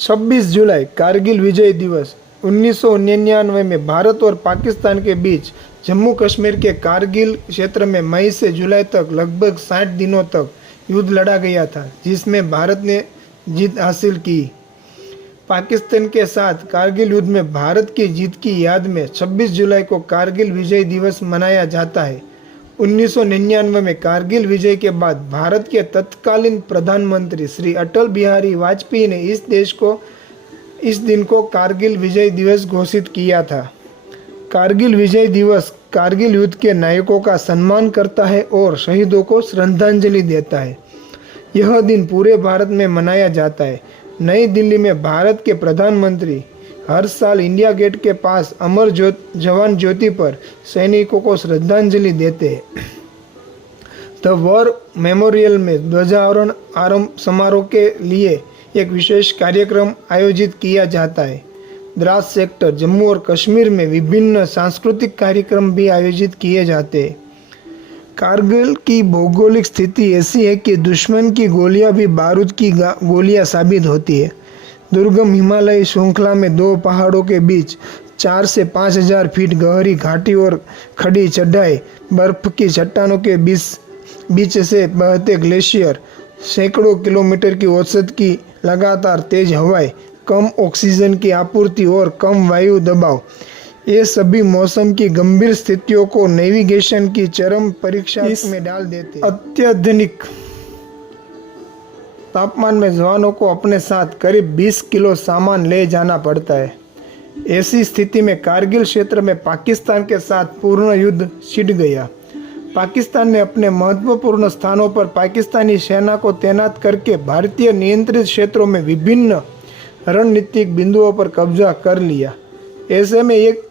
26 जुलाई कारगिल विजय दिवस 1999 में भारत और पाकिस्तान के बीच जम्मू कश्मीर के कारगिल क्षेत्र में मई से जुलाई तक लगभग 60 दिनों तक युद्ध लड़ा गया था, जिसमें भारत ने जीत हासिल की। पाकिस्तान के साथ कारगिल युद्ध में भारत की जीत की याद में 26 जुलाई को कारगिल विजय दिवस मनाया जाता है। 1999 में कारगिल विजय के बाद भारत के तत्कालीन प्रधानमंत्री श्री अटल बिहारी वाजपेयी ने इस दिन को कारगिल विजय दिवस घोषित किया था। कारगिल विजय दिवस कारगिल युद्ध के नायकों का सम्मान करता है और शहीदों को श्रद्धांजलि देता है। यह दिन पूरे भारत में मनाया जाता है। नई दिल्ली में भारत के प्रधानमंत्री हर साल इंडिया गेट के पास अमर जवान ज्योति पर सैनिकों को श्रद्धांजलि देते हैं। द वॉर मेमोरियल में ध्वजारोहण आरंभ समारोह के लिए एक विशेष कार्यक्रम आयोजित किया जाता है। द्रास सेक्टर जम्मू और कश्मीर में विभिन्न सांस्कृतिक कार्यक्रम भी आयोजित किए जाते हैं। कारगिल की भौगोलिक स्थिति ऐसी है कि दुश्मन की गोलियां भी बारूद की गोलियां साबित होती है। दुर्गम हिमालयी श्रृंखला में दो पहाड़ों के बीच 4 से 5,000 फीट गहरी घाटी और खड़ी चढ़ाई, बर्फ की चट्टानों के बीच से बहते ग्लेशियर, सैकड़ों किलोमीटर की औसत की लगातार तेज हवाएं, कम ऑक्सीजन की आपूर्ति और कम वायु दबाव, ये सभी मौसम की गंभीर स्थितियों को नेविगेशन की चरम परीक्षा में डाल देते। अत्याधुनिक तापमान में जवानों को अपने साथ करीब 20 किलो सामान ले जाना पड़ता है। ऐसी स्थिति में कारगिल क्षेत्र में पाकिस्तान के साथ पूर्ण युद्ध छिड़ गया। पाकिस्तान ने अपने महत्वपूर्ण स्थानों पर पाकिस्तानी सेना को तैनात करके भारतीय नियंत्रित क्षेत्रों में विभिन्न रणनीतिक बिंदुओं पर कब्जा कर लिया। ऐसे में एक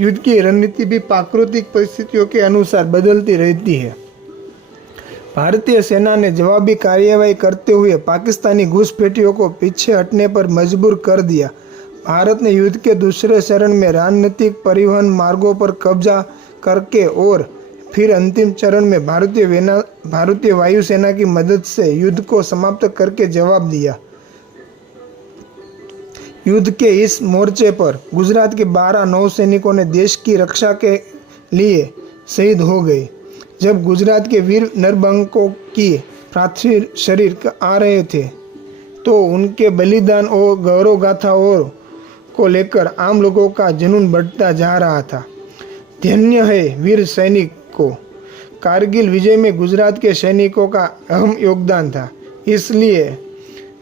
युद्ध की रणनीति भी प्राकृतिक परिस्थितियों के अनुसार बदलती रहती है। भारतीय सेना ने जवाबी कार्यवाही करते हुए पाकिस्तानी घुसपैठियों को पीछे हटने पर मजबूर कर दिया। भारत ने युद्ध के दूसरे चरण में रणनीतिक परिवहन मार्गों पर कब्जा करके और फिर अंतिम चरण में भारतीय वायुसेना की मदद से युद्ध को समाप्त करके जवाब दिया। युद्ध के इस मोर्चे पर गुजरात के 12 नौसैनिकों ने देश की रक्षा के लिए शहीद हो गए। जब गुजरात के वीर नरबंकों की पार्थिव शरीर आ रहे थे तो उनके बलिदान और गौरव गाथाओं को लेकर आम लोगों का जुनून बढ़ता जा रहा था। धन्य है वीर सैनिक को। कारगिल विजय में गुजरात के सैनिकों का अहम योगदान था। इसलिए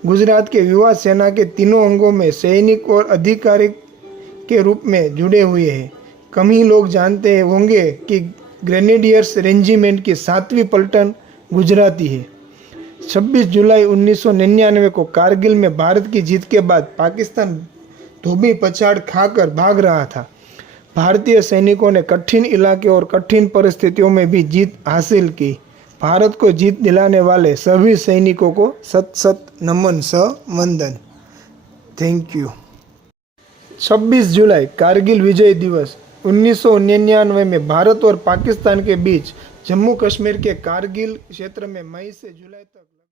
गुजरात के युवा सेना के तीनों अंगों में सैनिक और अधिकारी के रूप में जुड़े हुए हैं। कम ही लोग जानते होंगे कि ग्रेनेडियर्स रेजिमेंट की 7वीं पलटन गुजराती है। 26 जुलाई 1999 को कारगिल में भारत की जीत के बाद पाकिस्तान धोबी पछाड़ खाकर भाग रहा था। भारतीय सैनिकों ने कठिन इलाके और कठिन परिस्थितियों में भी जीत हासिल की। भारत को जीत दिलाने वाले सभी सैनिकों को सत सत नमन वंदन। Thank you. 26 जुलाई कारगिल विजय दिवस 1999 में भारत और पाकिस्तान के बीच जम्मू कश्मीर के कारगिल क्षेत्र में मई से जुलाई तक